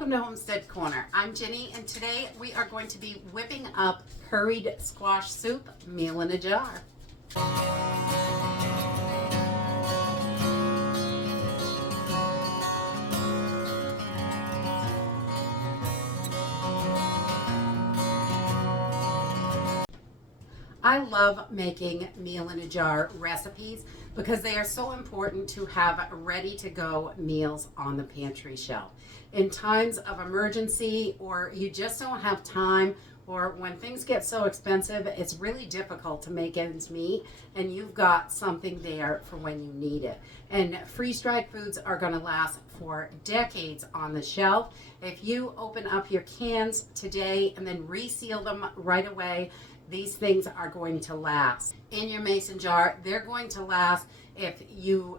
Welcome to Homestead Corner. I'm Jenny, and today we are going to be whipping up curried squash soup, meal in a jar. I love making meal in a jar recipes because they are so important to have ready to go meals on the pantry shelf. In times of emergency, or you just don't have time, or when things get so expensive, it's really difficult to make ends meet, and you've got something there for when you need it. And freeze-dried foods are going to last for decades on the shelf. If you open up your cans today and then reseal them right away, these things are going to last. In your mason jar, they're going to last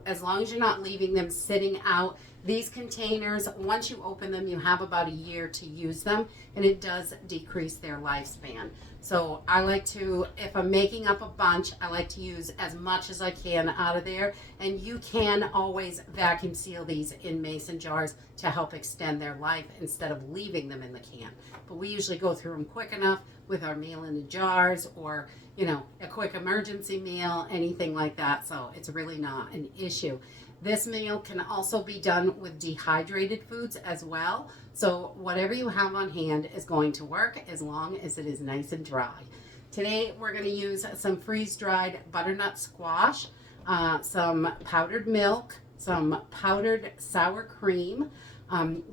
as long as you're not leaving them sitting out. These containers, once you open them, you have about a year to use them, and it does decrease their lifespan. So I like to, if I'm making up a bunch, I like to use as much as I can out of there. And you can always vacuum seal these in mason jars to help extend their life instead of leaving them in the can. But we usually go through them quick enough with our meal in the jars, or a quick emergency meal, anything like that. So it's really not an issue. This meal can also be done with dehydrated foods as well. So whatever you have on hand is going to work as long as it is nice and dry. Today we're going to use some freeze-dried butternut squash, some powdered milk, some powdered sour cream.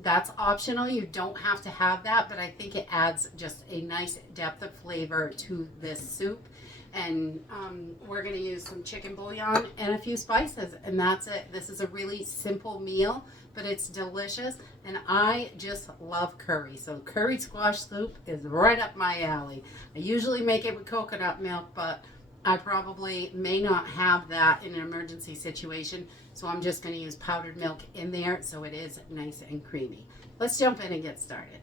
That's optional. You don't have to have that, but I think it adds just a nice depth of flavor to this soup. And we're going to use some chicken bouillon and a few spices, and that's it. This is a really simple meal, but it's delicious, and I just love curry. So curried squash soup is right up my alley. I usually make it with coconut milk, but I probably may not have that in an emergency situation, so I'm just going to use powdered milk in there so it is nice and creamy. Let's jump in and get started.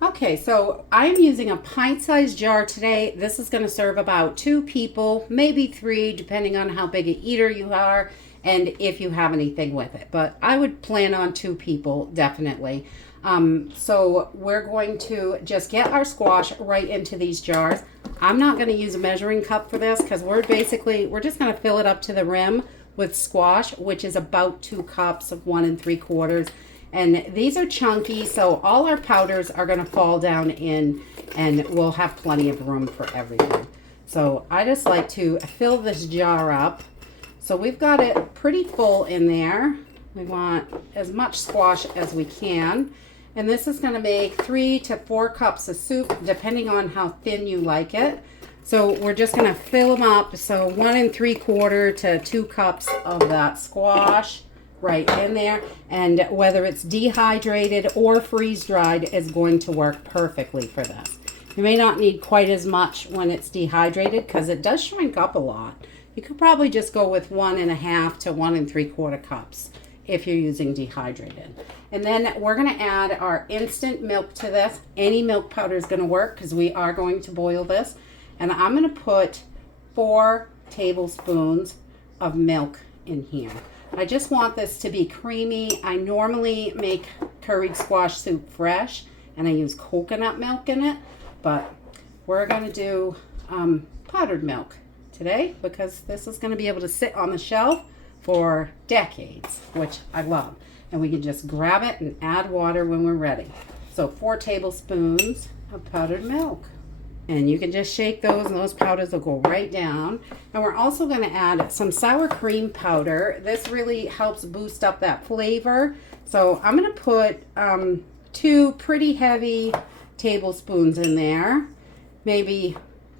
Okay, so I'm using a pint-sized jar today. This is going to serve about 2 people, maybe 3, depending on how big an eater you are and if you have anything with it. But I would plan on 2 people, definitely. So we're going to just get our squash right into these jars. I'm not going to use a measuring cup for this because we're just going to fill it up to the rim with squash, which is about 2 cups of 1 3/4. And these are chunky, so all our powders are going to fall down in, and we'll have plenty of room for everything. So I just like to fill this jar up. So we've got it pretty full in there. We want as much squash as we can. And this is going to make 3 to 4 cups of soup, depending on how thin you like it. So we're just going to fill them up. So 1 3/4 to 2 cups of that squash right in there, and whether it's dehydrated or freeze-dried is going to work perfectly for this. You may not need quite as much when it's dehydrated because it does shrink up a lot. You could probably just go with 1 1/2 to 1 3/4 cups if you're using dehydrated. And then we're going to add our instant milk to this. Any milk powder is going to work because we are going to boil this. And I'm going to put 4 tablespoons of milk in here. I just want this to be creamy. I normally make curried squash soup fresh, and I use coconut milk in it, but we're going to do powdered milk today because this is going to be able to sit on the shelf for decades, which I love. And we can just grab it and add water when we're ready. So 4 tablespoons of powdered milk. And you can just shake those, and those powders will go right down. And we're also going to add some sour cream powder. This really helps boost up that flavor. So I'm going to put 2 pretty heavy tablespoons in there. Maybe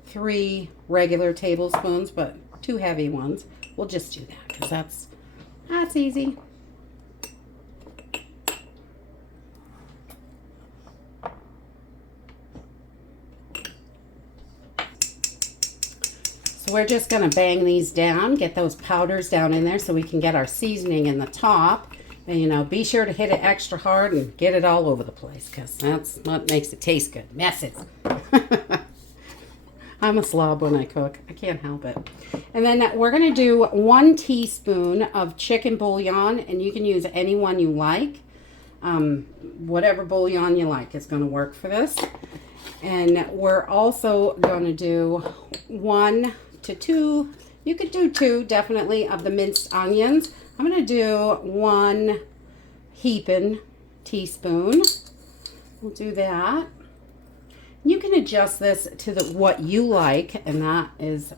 3 regular tablespoons, but 2 heavy ones. We'll just do that because that's easy. So we're just going to bang these down, get those powders down in there so we can get our seasoning in the top. And, be sure to hit it extra hard and get it all over the place because that's what makes it taste good. Messes. I'm a slob when I cook. I can't help it. And then we're going to do 1 teaspoon of chicken bouillon, and you can use any one you like. Whatever bouillon you like is going to work for this. And we're also going to do 1 to 2, you could do 2 definitely, of the minced onions. I'm going to do 1 heaping teaspoon. We'll do that. You can adjust this to what you like, and that is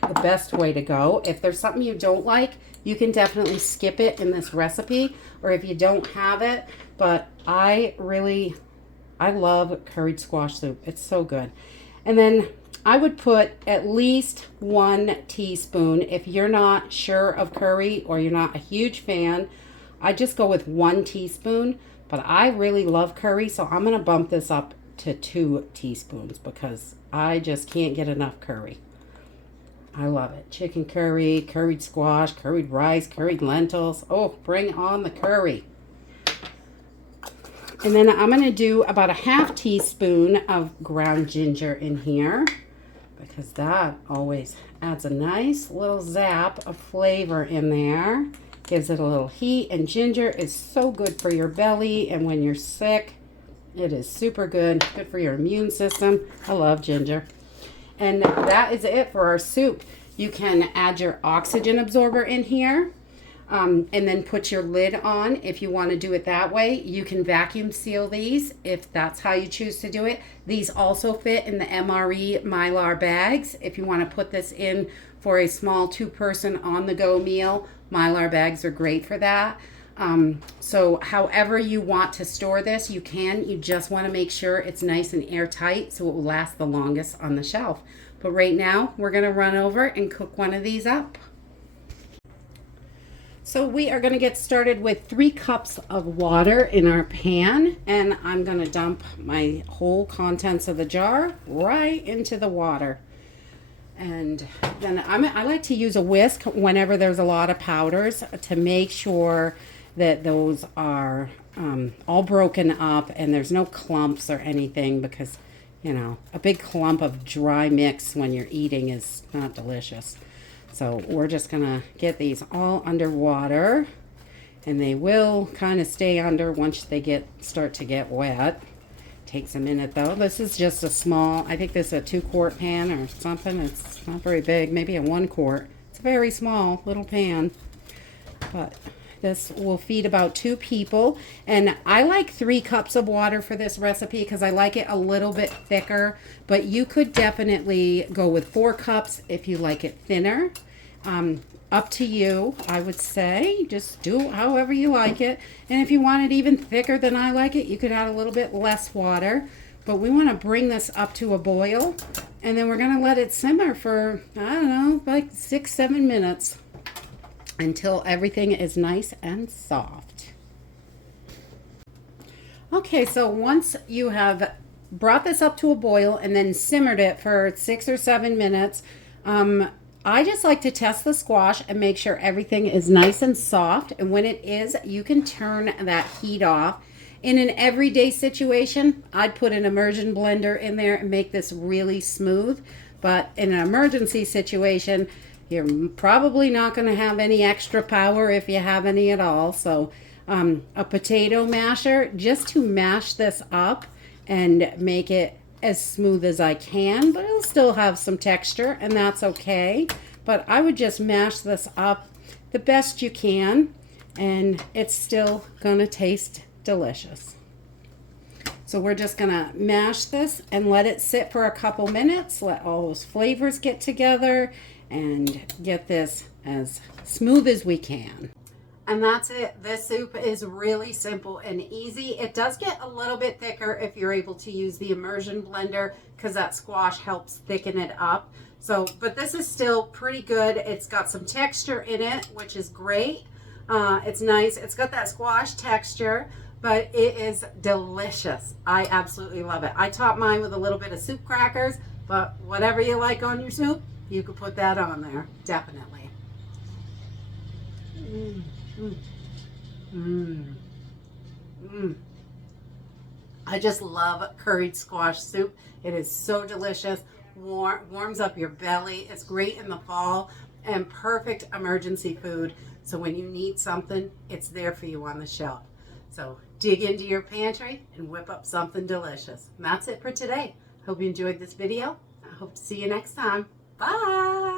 the best way to go. If there's something you don't like, you can definitely skip it in this recipe, or if you don't have it. But I love curried squash soup. It's so good. And then I would put at least 1 teaspoon. If you're not sure of curry or you're not a huge fan, I just go with 1 teaspoon. But I really love curry, so I'm going to bump this up to 2 teaspoons because I just can't get enough curry. I love it. Chicken curry, curried squash, curried rice, curried lentils. Oh, bring on the curry. And then I'm going to do about a 1/2 teaspoon of ground ginger in here because that always adds a nice little zap of flavor in there. Gives it a little heat, and ginger is so good for your belly, and when you're sick, it is super good. Good for your immune system. I love ginger. And that is it for our soup. You can add your oxygen absorber in here. And then put your lid on if you want to do it that way. You can vacuum seal these if that's how you choose to do it. These also fit in the MRE Mylar bags. If you want to put this in for a small 2-person on-the-go meal, Mylar bags are great for that. So however you want to store this, you can. You just want to make sure it's nice and airtight so it will last the longest on the shelf. But right now, we're going to run over and cook one of these up. So we are going to get started with 3 cups of water in our pan, and I'm going to dump my whole contents of the jar right into the water. And then I like to use a whisk whenever there's a lot of powders to make sure that those are all broken up and there's no clumps or anything, because, you know, a big clump of dry mix when you're eating is not delicious. So we're just going to get these all underwater, and they will kind of stay under once they start to get wet. Takes a minute though. This is just a small, I think this is a 2-quart pan or something. It's not very big, maybe a 1 quart. It's a very small little pan, but this will feed about 2 people. And I like 3 cups of water for this recipe because I like it a little bit thicker, but you could definitely go with 4 cups if you like it thinner. Up to you, I would say. Just do however you like it. And if you want it even thicker than I like it, you could add a little bit less water. But we want to bring this up to a boil, and then we're going to let it simmer for, I don't know, like 6-7 minutes until everything is nice and soft. Okay, so once you have brought this up to a boil and then simmered it for 6 or 7 minutes, I just like to test the squash and make sure everything is nice and soft. And when it is, you can turn that heat off. In an everyday situation, I'd put an immersion blender in there and make this really smooth. But in an emergency situation, you're probably not going to have any extra power if you have any at all. So a potato masher, just to mash this up and make it as smooth as I can, but it'll still have some texture, and that's okay. But I would just mash this up the best you can, and it's still gonna taste delicious. So we're just gonna mash this and let it sit for a couple minutes, let all those flavors get together, and get this as smooth as we can. And that's it. This soup is really simple and easy. It does get a little bit thicker if you're able to use the immersion blender, because that squash helps thicken it up. So, but this is still pretty good. It's got some texture in it, which is great. It's nice. It's got that squash texture, but it is delicious. I absolutely love it. I topped mine with a little bit of soup crackers, but whatever you like on your soup, you could put that on there, definitely. I just love curried squash soup. It is so delicious. Warms up your belly. It's great in the fall and perfect emergency food. So when you need something, it's there for you on the shelf. So dig into your pantry and whip up something delicious. And that's it for today. Hope you enjoyed this video. I hope to see you next time. Bye.